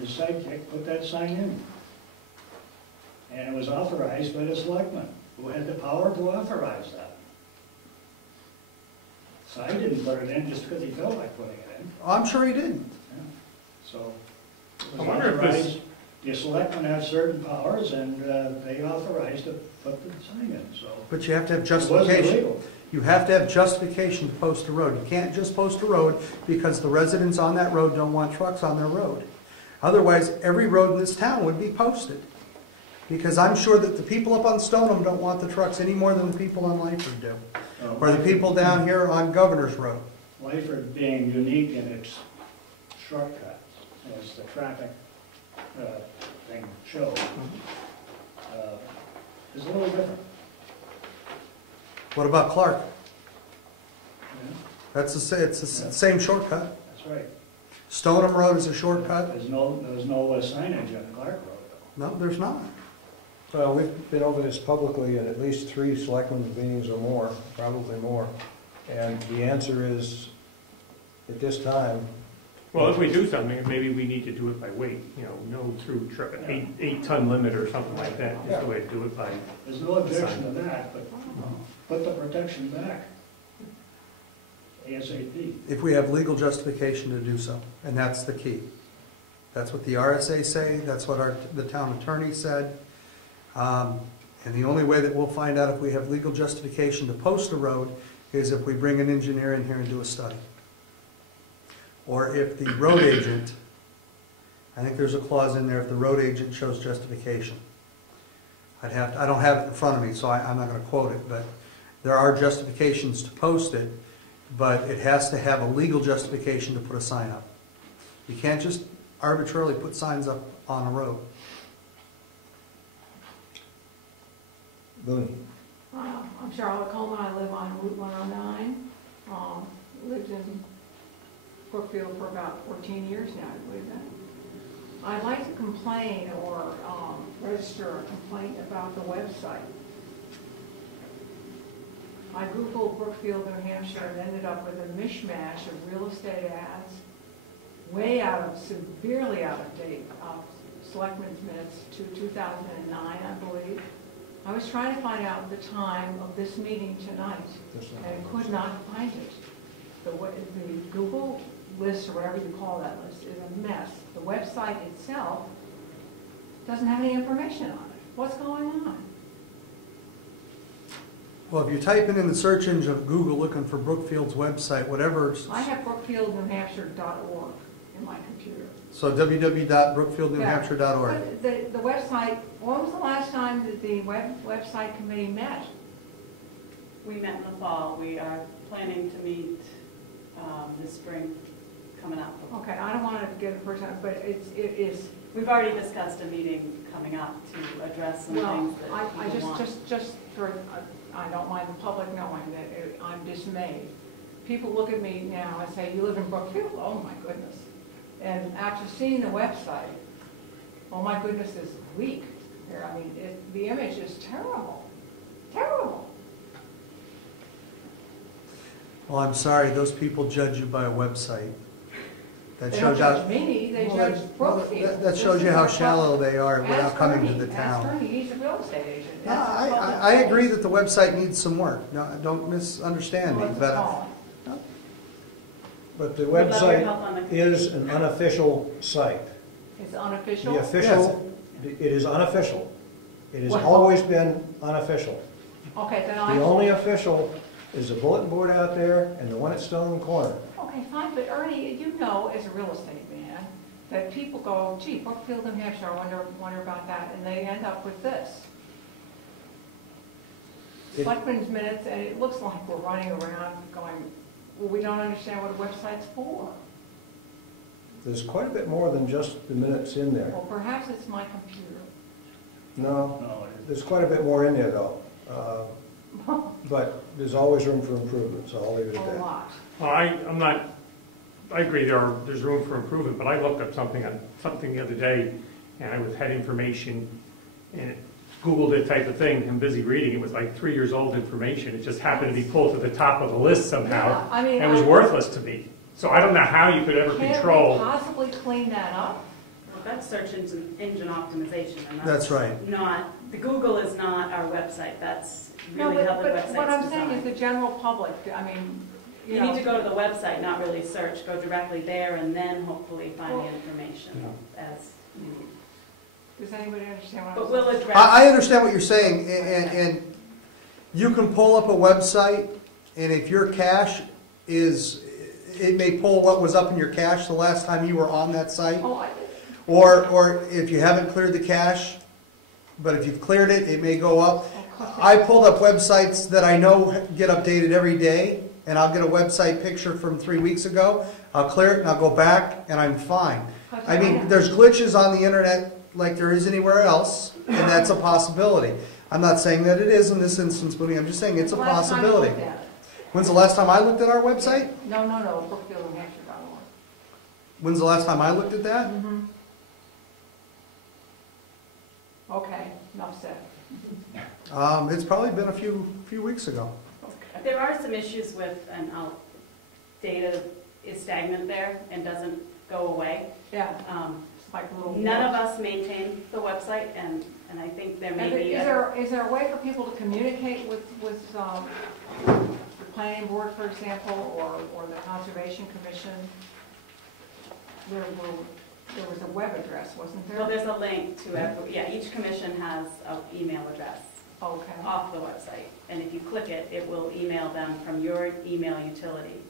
his sidekick put that sign in. And it was authorized by the selectmen, who had the power to authorize that. So I didn't put it in just because he felt like putting it in. I'm sure he didn't. Yeah. So it I was wonder if this, authorized. The selectmen have certain powers, and they authorized to put the sign in, so. But you have to have It wasn't justification. illegal. You have to have justification to post a road. You can't just post a road because the residents on that road don't want trucks on their road. Otherwise, every road in this town would be posted. Because I'm sure that the people up on Stoneham don't want the trucks any more than the people on Lyford do. Or the people down here on Governor's Road. Lyford being unique in its shortcuts, as the traffic thing shows, is a little different. What about Clark? Yeah, It's the same shortcut. that's right. Stoneham Road is a shortcut. There's no signage on Clark Road, though. No, there's not. Well, we've been over this publicly in at least 3 selectmen's meetings or more, probably more. And the answer is, at this time, well, if we do something, maybe we need to do it by weight, you know, no through 8-ton limit or something like that, is the way to do it by. There's no objection to that, but put the protection back. ASAP. If we have legal justification to do so, and that's the key. That's what the RSA say, that's what the town attorney said. And the only way that we'll find out if we have legal justification to post a road is if we bring an engineer in here and do a study. Or if the road agent, I think there's a clause in there, if the road agent shows justification. I don't have it in front of me, so I'm not going to quote it, but there are justifications to post it, but it has to have a legal justification to put a sign up. You can't just arbitrarily put signs up on a road. Looney. I'm Charlotte Coleman. I live on Route 109. Lived in Brookfield for about 14 years now, I believe that. I'd like to complain or register a complaint about the website. I Googled Brookfield, New Hampshire, and ended up with a mishmash of real estate ads, severely out of date, selectmen's minutes to 2009, I believe. I was trying to find out the time of this meeting tonight, and could not find it. The Google list, or whatever you call that list, is a mess. The website itself doesn't have any information on it. What's going on? Well, if you type in the search engine of Google looking for Brookfield's website, whatever. I have BrookfieldNewHampshire.org in my computer. So www.brookfieldnewhampshire.org. But the website, when was the last time that the website committee met? We met in the fall. We are planning to meet this spring coming up. Okay, I don't want to get a person, but it is. We've already discussed a meeting coming up to address some things that people want. Just for, I don't mind the public knowing that I'm dismayed. People look at me now and say, "You live in Brookfield?" Oh my goodness! And after seeing the website, oh my goodness, is weak. Here, I mean, the image is terrible, terrible. Well, I'm sorry, those people judge you by a website. That They shows don't how, judge me, they judge Brookfield. that shows you how shallow they are without coming to the town. Ask Ernie, he's a real estate agent. No, I agree that the website needs some work. No, don't misunderstand me, but But the website is an unofficial site. It's unofficial? The official, it is unofficial. It has Well- always been unofficial. Okay, then The only official is the bulletin board out there and the one at Stone Corner. Okay, fine, but Ernie, you know, as a real estate man, that people go, gee, Brookfield, New Hampshire, I wonder about that, and they end up with this. Selectmen's minutes, and it looks like we're running around going, well, we don't understand what a website's for. There's quite a bit more than just the minutes in there. Well, perhaps it's my computer. No, there's quite a bit more in there though. But there's always room for improvement, so I'll leave it at A that. lot. Well, I agree there's room for improvement, but I looked up something the other day, and I had information, and it Googled it type of thing. I'm busy reading. It was like 3 years old information. It just happened to be pulled to the top of the list somehow. Yeah, I mean, and it was worthless to me. So I don't know how you could ever control. Can't we possibly clean that up? Well, that's search engine optimization, and That's right. not, the Google is not our website, that's No, really how the but website's what I'm saying is designed. the general public, I mean, You need to go to the website, not really search, go directly there and then hopefully find Well, the information as you need. Does anybody understand what I'm But saying? we'll address. I understand what you're saying, and you can pull up a website, and if your cache is, it may pull what was up in your cache the last time you were on that site. Oh, Or if you haven't cleared the cache, but if you've cleared it, it may go up. I pulled up websites that I know get updated every day, and I'll get a website picture from 3 weeks ago. I'll clear it and I'll go back and I'm fine. I mean, there's glitches on the internet like there is anywhere else, and that's a possibility. I'm not saying that it is in this instance, but I'm just saying it's a possibility. When's the last time I looked at our website? No, Brookfield NH.com. When's the last time I looked at that? Mm-hmm. Okay, enough said. It's probably been a few weeks ago. Okay. There are some issues with, data is stagnant there and doesn't go away. Yeah, it's like little. None of us maintain the website, and I think there may be. Is there a way for people to communicate with the planning board, for example, or the conservation commission? There was a web address, wasn't there? Well, there's a link to every, each commission has an email address Okay. off the website. And if you click it, it will email them from your email utility.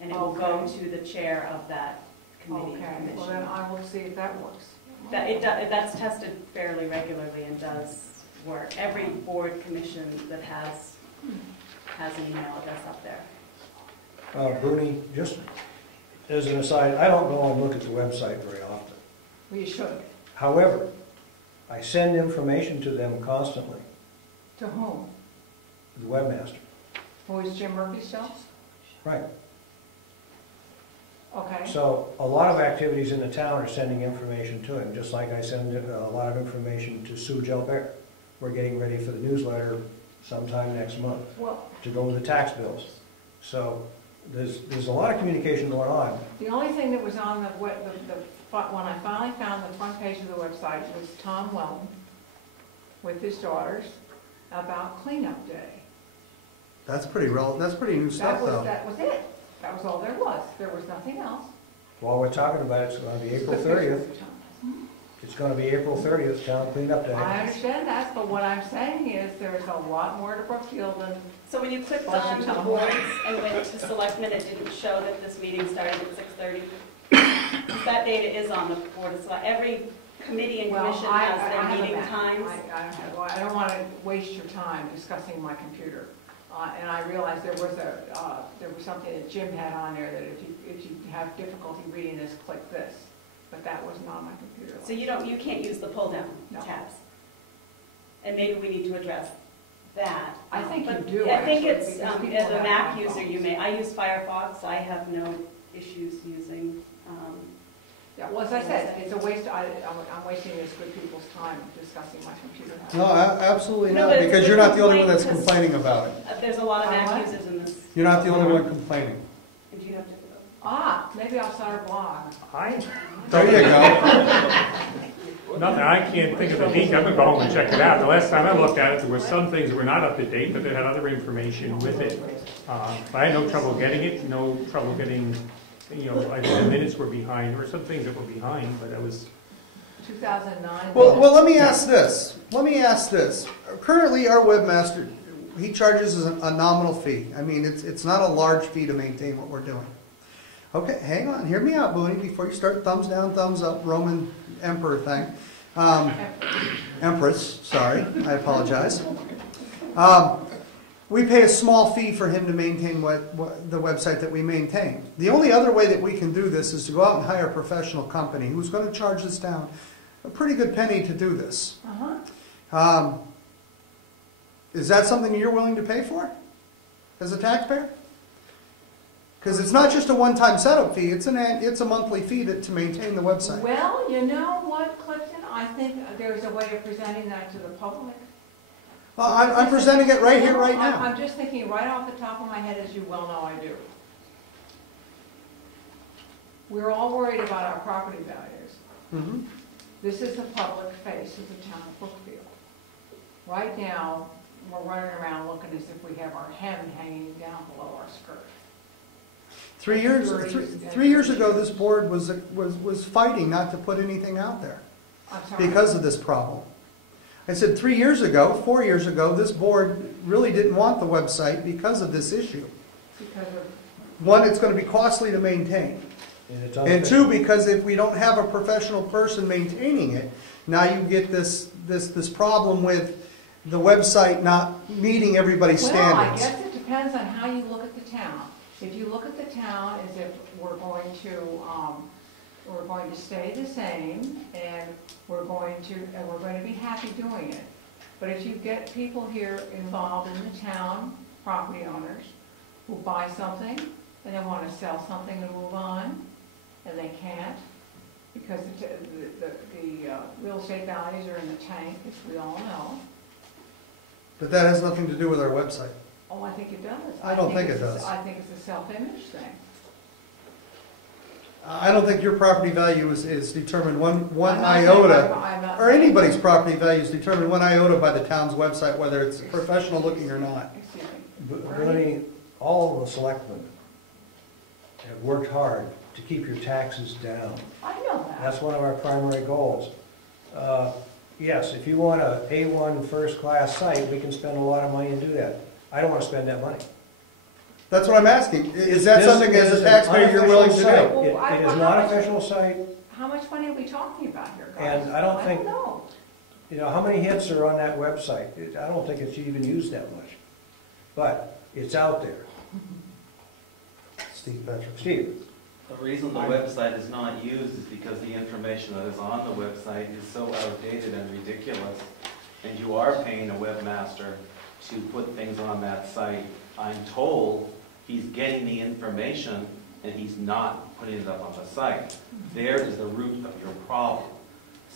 And it will go Okay. to the chair of that committee. Okay, commission. well then I will see if that works. That's tested fairly regularly and does work. Every board commission that has an email address up there. Bruni, just as an aside, I don't go and look at the website very often. Well, you should. However, I send information to them constantly, To whom? the webmaster. Who is Jim Murphy still? Right. Okay. So a lot of activities in the town are sending information to him, just like I send a lot of information to Sue Gilbert. We're getting ready for the newsletter sometime next month Well, to go with the tax bills. So there's a lot of communication going on. the only thing that was on when I finally found the front page of the website was Tom Welton with his daughters about cleanup day. That's pretty new stuff, though. That was it. That was all there was. There was nothing else. While we're talking about it, it's going to be April 30th. It's going to be April 30th, Town Cleanup Day. I understand that, but what I'm saying is there's a lot more to Brookfield than, So when you clicked Bless you, on the Tom. boards and went to selectmen, it didn't show that this meeting started at 6:30? That data is on the board of select. Every committee and well, commission I has have their a meeting map. times. I don't want to waste your time discussing my computer. And I realized there was something that Jim had on there that if you have difficulty reading this, click this. But that was not on my computer. So you can't use the pull down No. tabs. And maybe we need to address that. I think But you do, I think actually, it's, because people as a have Mac iPhones. user, you may, I use Firefox, I have no issues using, Yeah, well, as I said, it's a waste, I'm wasting this good people's time discussing my computer. No, absolutely No, not, but it's a because good you're not the only one complaint that's because- complaining about it. there's a lot of Mac What? users in this. You're not the only one complaining. And you have to, Maybe I'll start a blog. There you go. Nothing, I can't think of the date, I'm gonna go home and check it out. The last time I looked at it, there were some things that were not up to date, but they had other information with it. But I had no trouble getting it, no trouble getting, I think the minutes were behind, there were some things that were behind, but it was, 2009. Well, let me ask this. Currently, our webmaster, he charges a nominal fee. I mean, it's not a large fee to maintain what we're doing. Okay, hang on. Hear me out, Booney, before you start thumbs down, thumbs up, Roman emperor thing. Empress, sorry. I apologize. We pay a small fee for him to maintain the website that we maintain. The only other way that we can do this is to go out and hire a professional company who's going to charge this town a pretty good penny to do this. Uh-huh. Is that something you're willing to pay for as a taxpayer? Because it's not just a one-time setup fee, it's a monthly fee to maintain the website. Well, you know what, Clifton? I think there's a way of presenting that to the public. Well, I'm presenting it right here, right now. I'm just thinking right off the top of my head, as you well know I do. We're all worried about our property values. Mhm. This is the public face of the town of Brookfield. Right now, we're running around looking as if we have our hem hanging down below our skirt. 3 years ago, this board was fighting not to put anything out there I'm sorry. because of this problem. I said 3 years ago, 4 years ago, this board really didn't want the website because of this issue. Because of, One, it's going to be costly to maintain. it's And two, because if we don't have a professional person maintaining it, now you get this problem with the website not meeting everybody's well, I standards. guess it depends on how you look at the town. If you look at the town as if we're going to stay the same, and we're going to be happy doing it. But if you get people here involved in the town, property owners, who buy something, and they want to sell something and move on, and they can't, because the real estate values are in the tank, as we all know. But that has nothing to do with our website. Oh, I think it does. I don't think it does. I think it's a self-image thing. I don't think your property value is determined one I'm not saying- iota, I'm not or saying- anybody's property value is determined one iota by the town's website, whether it's professional looking or not. Excuse me. Bernie, all of the selectmen have worked hard to keep your taxes down. I know that. That's one of our primary goals. Yes, if you want a A1 first-class site, we can spend a lot of money and do that. I don't want to spend that money. That's what I'm asking. Is that This something as is a an taxpayer you're willing to unofficial site. do? It is not an official site, How much money are we talking about here, guys? and I don't think, know. you know, how many hits are on that website? I don't think it's even used that much. But it's out there. Steve Patrick. Steve? The reason the website is not used is because the information that is on the website is so outdated and ridiculous, and you are paying a webmaster to put things on that site. I'm told he's getting the information and he's not putting it up on the site. There is the root of your problem.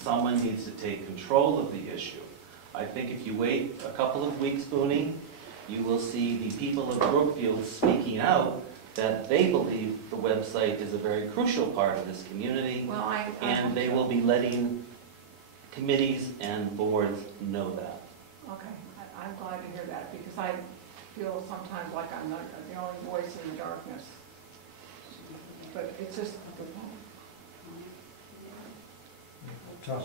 Someone needs to take control of the issue. I think if you wait a couple of weeks, Booney, you will see the people of Brookfield speaking out that they believe the website is a very crucial part of this community, Well, and they will be letting committees and boards know that. Okay, I'm glad to hear that, because I feel sometimes like I'm not the only voice in the darkness. But it's just, Tom?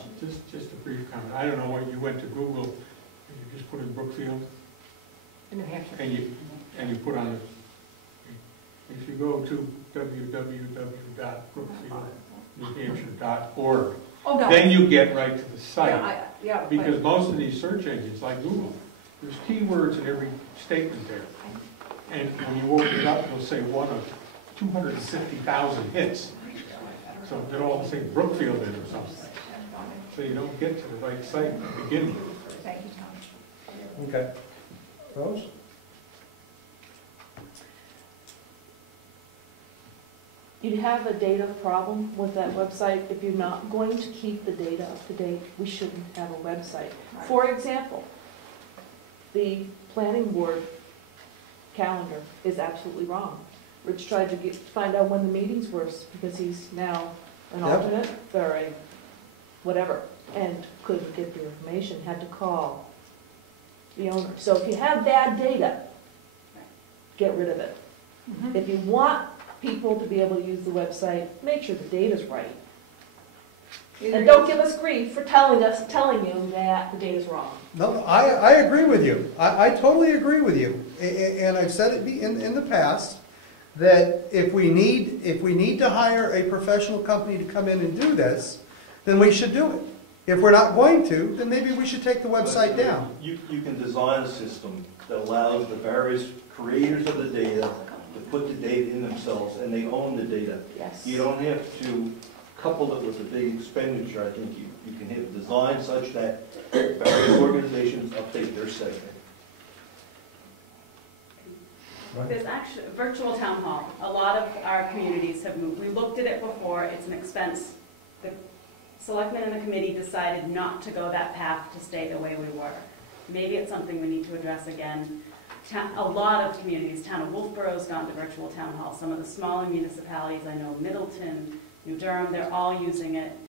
Just a brief comment. I don't know when you went to Google, and you just put in Brookfield, in New Hampshire. and you put on, if you go to www.brookfieldnewhampshire.org, Oh, no. then you get right to the Yeah, site. yeah, but- Because most of these search engines, like Google, there's keywords in every statement there. And when you open it up, it'll say one of 250,000 hits. So they're all saying Brookfield in or something. So you don't get to the right site to begin with. Thank you, Tom. Okay. Rose? You have a data problem with that website. If you're not going to keep the data up to date, we shouldn't have a website. For example, the planning board calendar is absolutely wrong. Rich tried to find out when the meetings were, because he's now an Yep. alternate, or a whatever, and couldn't get the information, had to call the owner. So if you have bad data, get rid of it. Mhm. If you want people to be able to use the website, make sure the data's right. And don't give us grief for telling you that the data's wrong. No, I agree with you. I totally agree with you. And I've said it in the past, that if we need to hire a professional company to come in and do this, then we should do it. If we're not going to, then maybe we should take the website down. You can design a system that allows the various creators of the data to put the data in themselves, and they own the data. Yes. You don't have to couple it with a big expenditure. I think you can have design such that various organizations update their segment. There's actually a virtual town hall. A lot of our communities have moved. We looked at it before. It's an expense. The selectmen and the committee decided not to go that path to stay the way we were. Maybe it's something we need to address again. A lot of communities, town of Wolfboro's gone to virtual town hall. Some of the smaller municipalities, I know Middleton, New Durham, they're all using it.